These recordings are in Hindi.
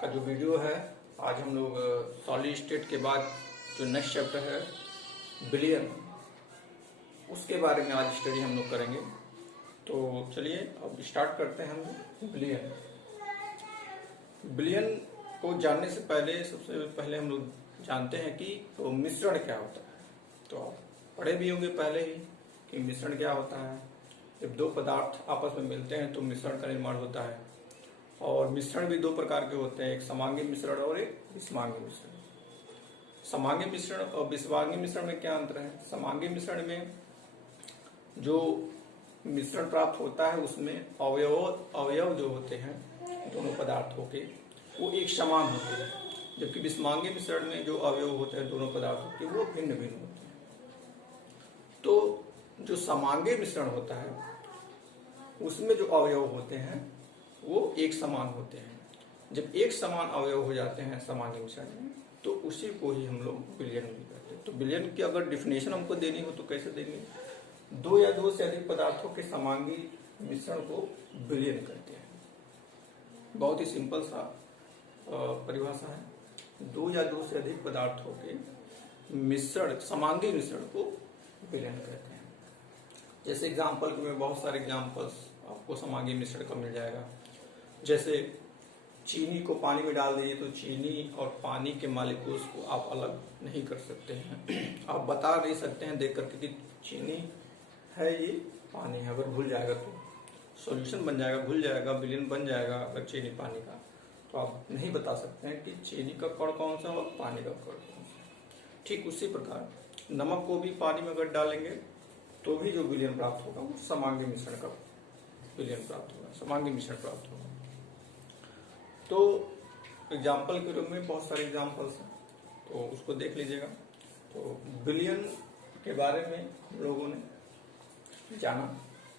का जो वीडियो है, आज हम लोग सॉलिड स्टेट के बाद जो नेक्स्ट चैप्टर है बिलियन, उसके बारे में आज स्टडी हम लोग करेंगे। तो चलिए अब स्टार्ट करते हैं हम बिलियन। बिलियन को जानने से पहले सबसे पहले हम लोग जानते हैं कि तो मिश्रण क्या होता है। तो आप पढ़े भी होंगे पहले ही कि मिश्रण क्या होता है। जब दो पदार्थ आपस में मिलते हैं तो मिश्रण का निर्माण होता है। और मिश्रण भी दो प्रकार के होते हैं, एक समांगी मिश्रण और एक विषमांगी मिश्रण। समांगी मिश्रण और विषमांगी मिश्रण में क्या अंतर है? समांगी मिश्रण में जो मिश्रण प्राप्त होता है उसमें अवयव जो होते हैं दोनों पदार्थों के वो एक समान होते हैं, जबकि विषमांगी मिश्रण में जो अवयव होते हैं दोनों पदार्थों के वो भिन्न भिन्न होते हैं। तो जो समांगी मिश्रण होता है उसमें जो अवयव होते हैं वो एक समान होते हैं। जब एक समान अवयव हो जाते हैं समांगी मिश्रण में तो उसी को ही हम लोग बिलियन भी कहते हैं। तो बिलियन की अगर डिफिनेशन हमको देनी हो तो कैसे देंगे? दो या दो से अधिक पदार्थों के समांगी मिश्रण को बिलियन कहते हैं। बहुत ही सिंपल सा परिभाषा है। दो या दो से अधिक पदार्थों के मिश्रण, समांगी मिश्रण को बिलियन कहते हैं। जैसे एग्जाम्पल में बहुत सारे एग्जाम्पल्स आपको समांगी मिश्रण का मिल जाएगा। जैसे चीनी को पानी में डाल दीजिए तो चीनी और पानी के मॉलिक्यूल्स को आप अलग नहीं कर सकते हैं। आप बता नहीं सकते हैं देख करके कि चीनी है ये पानी है। अगर भूल जाएगा तो सॉल्यूशन बन जाएगा, भूल जाएगा, बिलियन बन जाएगा अगर चीनी पानी का, तो आप नहीं बता सकते हैं कि चीनी का कण कौन सा और पानी का कण कौन सा। ठीक उसी प्रकार नमक को भी पानी में अगर डालेंगे तो भी जो बिलियन प्राप्त होगा वो समांगी मिश्रण का बिलियन प्राप्त होगा, समांगी मिश्रण प्राप्त होगा। तो एग्जाम्पल के रूप में बहुत सारे एग्जाम्पल्स हैं, तो उसको देख लीजिएगा। तो बिलियन के बारे में हम लोगों ने जाना।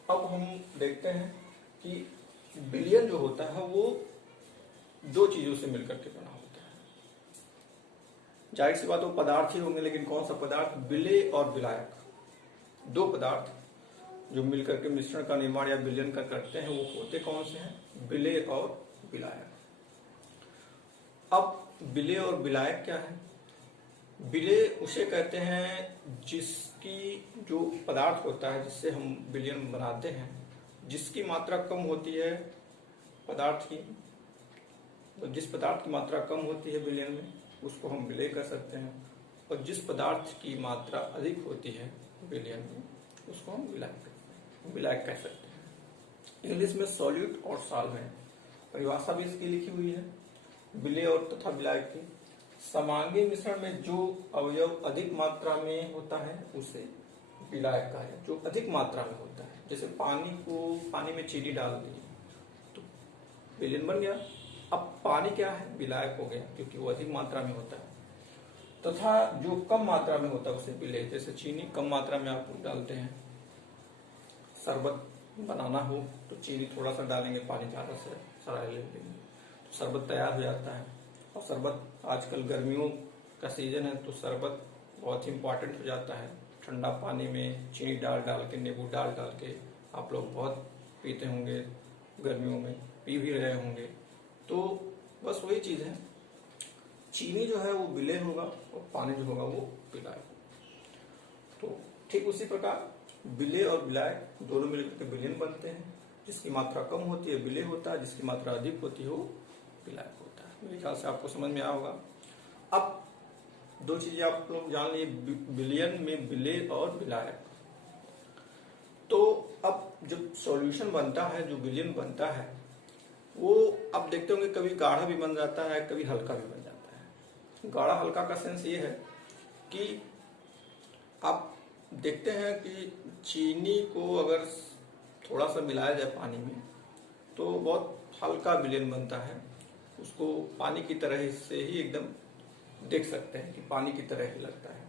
अब हम देखते हैं कि बिलियन जो होता है वो दो चीजों से मिलकर के बना होता है। जाहिर सी बात वो पदार्थ ही होंगे, लेकिन कौन सा पदार्थ? बिले और विलायक, दो पदार्थ जो मिलकर के मिश्रण का निर्माण या बिलियन का करते हैं वो होते कौन से हैं? बिले और विलायक। अब बिले और विलायक क्या है? बिले उसे कहते हैं जिसकी जो पदार्थ होता है जिससे हम बिलियन बनाते हैं, जिसकी मात्रा कम होती है पदार्थ की, तो जिस पदार्थ की मात्रा कम होती है बिलियन में उसको हम बिले कह सकते हैं, और जिस पदार्थ की मात्रा अधिक होती है बिलियन में उसको हम विलायक कह सकते हैं। इंग्लिश में सॉल्यूट और सॉल्वेंट परिभाषा भी इसकी लिखी हुई है, बिले और तथा विलायक की। समांगी मिश्रण में जो अवयव अधिक मात्रा में होता है उसे विलायक कहा है, जो अधिक मात्रा में होता है। जैसे पानी में चीनी डाल दी तो बिलियन बन गया। अब पानी क्या है? विलायक हो गया, क्योंकि वो अधिक मात्रा में होता है। तथा जो कम मात्रा में होता है उसे विलेय। जैसे चीनी कम मात्रा में आप डालते हैं, शरबत बनाना हो तो चीनी थोड़ा सा डालेंगे, पानी ज्यादा से सारा ले लेंगे तो शरबत तैयार हो जाता है। और शरबत आजकल गर्मियों का सीजन है तो शरबत बहुत ही इम्पोर्टेंट हो जाता है। ठंडा पानी में चीनी डाल के, नींबू डाल के आप लोग बहुत पीते होंगे, गर्मियों में पी भी रहे होंगे। तो बस वही चीज है, चीनी जो है वो विलेय होगा और पानी जो होगा वो विलायक होगा। तो ठीक उसी प्रकार विलेय और विलायक दोनों मिलकर के बिलियन बनते हैं। जिसकी मात्रा कम होती है विलेय होता है, जिसकी मात्रा अधिक होती है वो विलायक होता है। मेरे ख्याल से आपको समझ में आया होगा। अब दो चीजें आप लोग जान लिए, बिलियन में विलेय और विलायक। तो अब जब सॉल्यूशन बनता है, जो बिलियन बनता है, वो आप देखते होंगे कभी गाढ़ा भी बन जाता है, कभी हल्का भी बन जाता है। गाढ़ा हल्का का सेंस ये है कि आप देखते हैं कि चीनी को अगर थोड़ा सा मिलाया जाए पानी में तो बहुत हल्का विलियन बनता है। उसको पानी की तरह से ही एकदम देख सकते हैं कि पानी की तरह ही लगता है।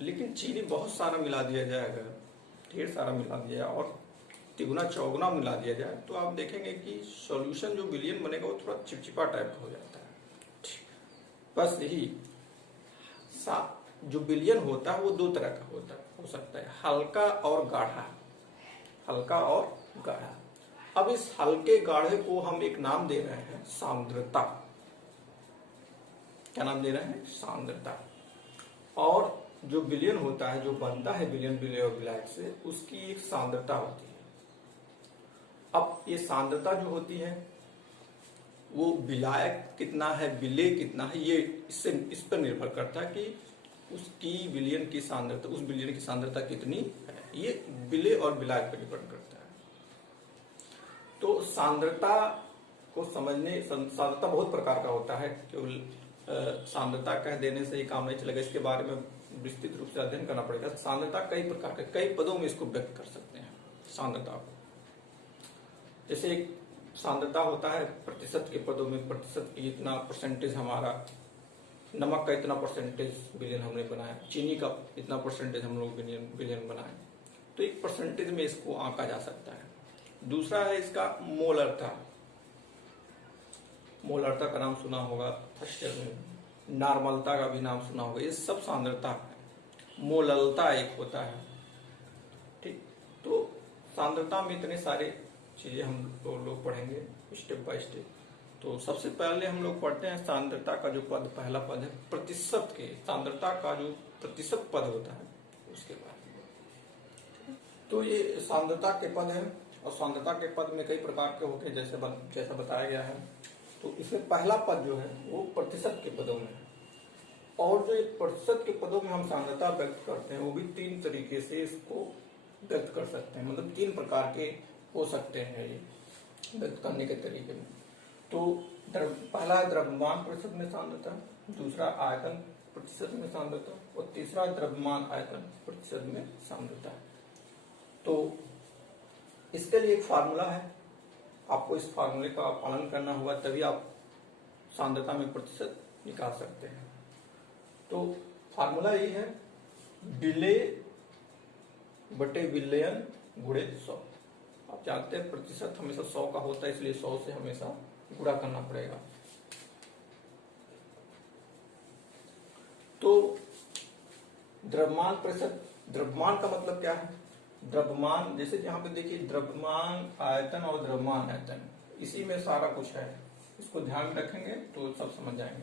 लेकिन चीनी बहुत सारा मिला दिया जाए, अगर ढेर सारा मिला दिया और तिगुना चौगुना मिला दिया जाए तो आप देखेंगे कि सॉल्यूशन जो विलियन बनेगा वो थोड़ा चिपचिपा टाइप का हो जाता है। बस यही जो विलियन होता है वो दो तरह का हो सकता है, हल्का और गाढ़ा। हल्का और गाढ़ा। अब इस हल्के गाढ़े को हम एक नाम दे रहे हैं सांद्रता। क्या नाम दे रहे हैं, सांद्रता। और जो विलयन होता है, जो बनता है विलयन विलेय और विलायक से, उसकी एक सांद्रता होती है। अब ये सांद्रता जो होती है वो विलायक कितना है, विलेय कितना है, ये इस पर निर्भर करता है कि उसकी विलयन की सांद्रता, उस विलयन की सांद्रता कितनी है, ये विलेय और विलायक पर डिपेंड करता है। तो सांद्रता को समझने, सांद्रता बहुत प्रकार का होता है, केवल सांद्रता कह देने से ही काम नहीं चलेगा, इसके बारे में विस्तृत रूप से अध्ययन करना पड़ेगा। सांद्रता कई प्रकार के, कई पदों में इसको व्यक्त कर सकते हैं सांद्रता को। जैसे एक सांद्रता होता है प्रतिशत के पदों में, प्रतिशत की इतना परसेंटेज हमारा, नमक का इतना परसेंटेज विलयन हमने बनाया, चीनी का इतना परसेंटेज हम लोग विलयन बनाए, तो एक परसेंटेज में इसको आंका जा सकता है। दूसरा है इसका मोलरता। मोलरता का नाम सुना होगा फर्स्ट ईयर में, नॉर्मलता का भी नाम सुना होगा, ये सब सांद्रता है। मोललता एक होता है, ठीक। तो सांद्रता में इतने सारे चीजें हम लोग पढ़ेंगे स्टेप बाय स्टेप। तो सबसे पहले हम लोग पढ़ते हैं सांद्रता का जो पद, पहला पद है प्रतिशत के, सांद्रता का जो प्रतिशत पद होता है उसके बारे में। तो ये सांद्रता के पद है, और सांद्रता के पद में कई प्रकार के होते हैं, जैसा बताया गया है। तो इसमें पहला पद जो है वो प्रतिशत के पदों में है, और जो प्रतिशत के पदों में हम सांद्रता व्यक्त करते हैं वो भी 3 तरीके से इसको व्यक्त कर सकते हैं, मतलब 3 प्रकार के हो सकते हैं ये व्यक्त करने के तरीके में। तो पहला है द्रव्यमान प्रतिशत में सांद्रता, दूसरा आयतन प्रतिशत में सांद्रता, और तीसरा द्रव्यमान आयतन प्रतिशत में सांद्रता। तो इसके लिए एक फार्मूला है, आपको इस फार्मूले का पालन करना होगा, तभी आप सांद्रता में प्रतिशत निकाल सकते हैं। तो फार्मूला ये है, विलेय बटे विलयन गुणे 100। आप जानते हैं प्रतिशत हमेशा 100 का होता है, इसलिए 100 से हमेशा गुणा करना पड़ेगा। तो द्रव्यमान प्रतिशत, द्रव्यमान का मतलब क्या है, द्रव्यमान, जैसे यहाँ पे देखिए द्रव्यमान आयतन और द्रव्यमान आयतन, इसी में सारा कुछ है, इसको ध्यान में रखेंगे तो सब समझ जाएंगे।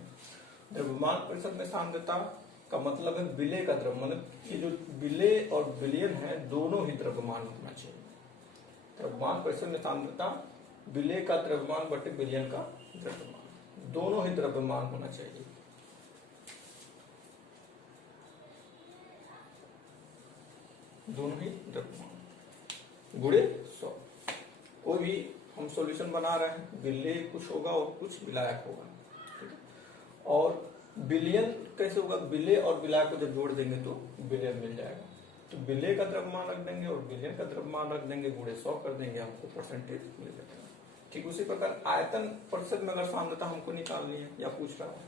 द्रव्यमान प्रतिशत में सांद्रता का मतलब है विलेय का द्रव्य, मतलब ये जो विलेय और विलयन है दोनों ही द्रव्यमान होना चाहिए। द्रव्यमान प्रतिशत में सांद्रता विलेय का द्रव्यमान बटे विलयन का द्रव्यमान, दोनों ही द्रव्यमान होना चाहिए। दोनों ही द्रव्यमान गुणे 100। कोई भी हम सॉल्यूशन बना रहे हैं, विलेय कुछ होगा और कुछ विलायक होगा, ठीक है। और विलयन कैसे होगा, विलेय और विलायक को जब जोड़ देंगे तो विलयन मिल जाएगा। तो विलेय का द्रव्यमान रख देंगे और विलयन का द्रव्यमान रख देंगे, गुणे 100 कर देंगे, हमको परसेंटेज मिल जाएगा। ठीक उसी प्रकार आयतन प्रतिशत में अगर सांद्रता हमको निकालनी है या पूछ रहा है,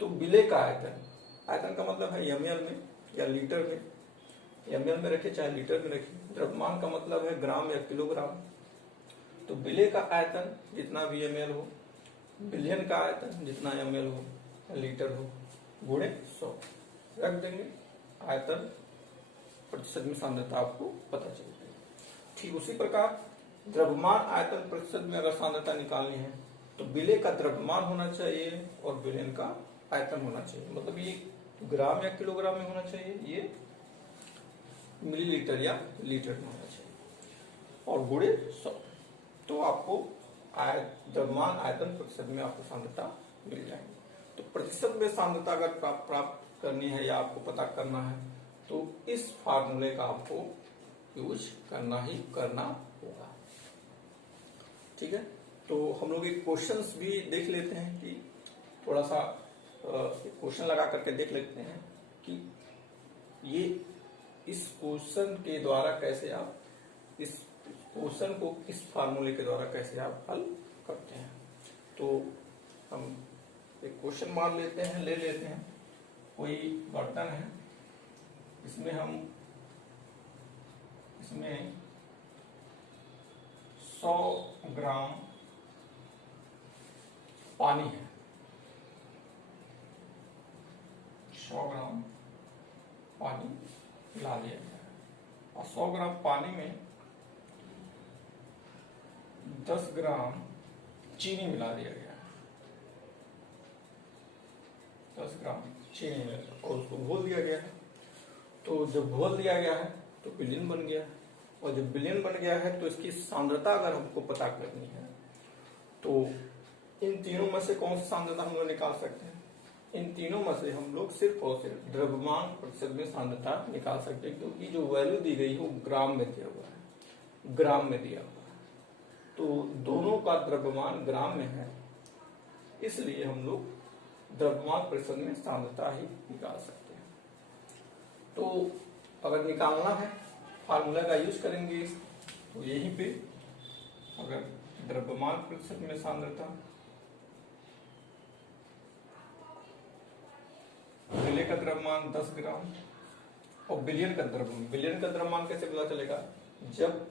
तो विलेय का आयतन, आयतन का मतलब है ml में या लीटर में, ml में रखे चाहे लीटर में रखे। द्रव्यमान का मतलब है ग्राम या किलोग्राम। तो विलेय का आयतन जितना भी ml हो, विलयन का आयतन जितना ml हो या लीटर हो, गुणे 100 रख देंगे, आयतन प्रतिशत में सांद्रता आपको पता चल जाएगी। ठीक उसी प्रकार द्रव्यमान आयतन प्रतिशत में अगर सांद्रता निकालनी है तो विलेय का द्रव्यमान होना चाहिए और विलयन का आयतन होना चाहिए, मतलब ये ग्राम या किलोग्राम में होना चाहिए, ये मिलीलीटर या लीटर में होना चाहिए, और गुणे 100। तो आपको द्रव्यमान आयतन प्रतिशत में आपको सांद्रता मिल जाएगी। तो प्रतिशत में सांद्रता अगर प्राप्त करनी है या आपको पता करना है तो इस फार्मूले का आपको यूज करना ही करना होगा, ठीक है। तो हम लोग एक क्वेश्चंस भी देख लेते हैं कि थोड़ा सा क्वेश्चन लगा करके देख लेते हैं कि ये इस क्वेश्चन के द्वारा कैसे आप इस क्वेश्चन को इस फार्मूले के द्वारा कैसे आप हल करते हैं। तो हम एक क्वेश्चन मान लेते हैं, ले लेते हैं, कोई बर्तन है, इसमें 100 ग्राम पानी है, 100 ग्राम पानी मिला दिया गया है, और 100 ग्राम पानी में 10 ग्राम चीनी मिला दिया गया है। ग्राम चीनी मिलेगा और उसको घोल दिया गया है। तो जब घोल दिया गया है तो विलयन बन गया है, और जब विलयन बन गया है तो इसकी सांद्रता अगर हमको पता करनी है तो इन तीनों में से कौन सी सांद्रता हम लोग निकाल सकते हैं? इन तीनों में से हम लोग सिर्फ और सिर्फ द्रव्यमान प्रतिशत में सांद्रता निकाल सकते हैं, क्योंकि जो वैल्यू दी गई है वो ग्राम में दिया हुआ है, ग्राम में दिया हुआ है। तो दोनों का द्रव्यमान ग्राम में है, इसलिए हम लोग द्रव्यमान प्रतिशत में सांद्रता ही निकाल सकते हैं। तो अगर निकालना है फार्मूला का यूज करेंगे, तो यहीं पे अगर द्रव्यमान प्रतिशत में सांद्रता, विलय का द्रव्यमान 10 ग्राम और विलयन का द्रव्यमान, विलयन का द्रव्यमान कैसे पता चलेगा? जब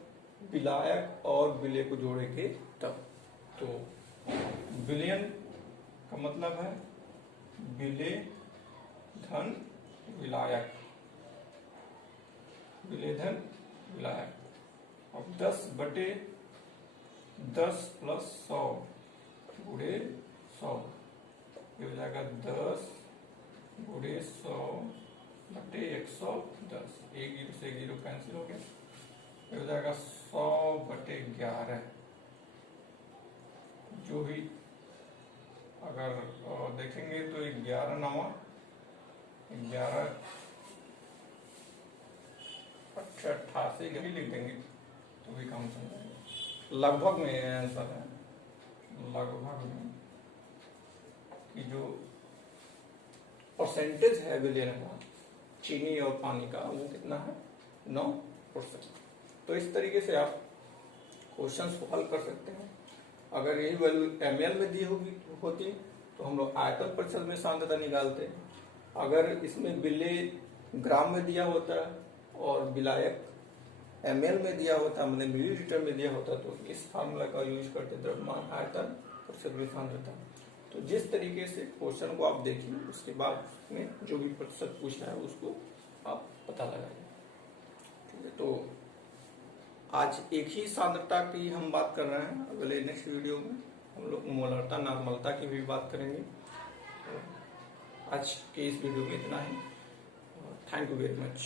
विलायक और विलय को जोड़ेंगे तब। तो विलयन का मतलब है विलय धन विलायक, विलय धन विलायक। अब 10/10 + 100 गुणे 100, ये हो जाएगा 10 गुणे 100 बटे 110। एक 0 से 0 कैंसिल हो गया, ये हो जाएगा 100/11। जो भी अगर देखेंगे तो 11 9 11 88 भी लिख देंगे तो भी काम चल जाएगा। लगभग में आंसर है, लगभग में कि जो परसेंटेज है विलयन का चीनी और पानी का वो कितना है? 9%। तो इस तरीके से आप क्वेश्चंस को हल कर सकते हैं। अगर यही वैल्यू ml में दी होती तो हम लोग आयतन प्रतिशत में सांद्रता निकालते। अगर इसमें विलय ग्राम में दिया होता और विलायक ml में दिया होता, मतलब मिलीलीटर में दिया होता, तो इस फार्मूला का यूज करते द्रव्यमान आयतन प्रतिशत में सांद्रता। तो जिस तरीके से क्वेश्चन को आप देखिए, उसके बाद में जो भी प्रतिशत पूछा है उसको आप पता लगाइए। ठीक है, तो आज एक ही सांद्रता की हम बात कर रहे हैं। अगले नेक्स्ट वीडियो में हम लोग मोलरता नॉर्मलता की भी बात करेंगे। तो आज के इस वीडियो में इतना ही। Thank you very much.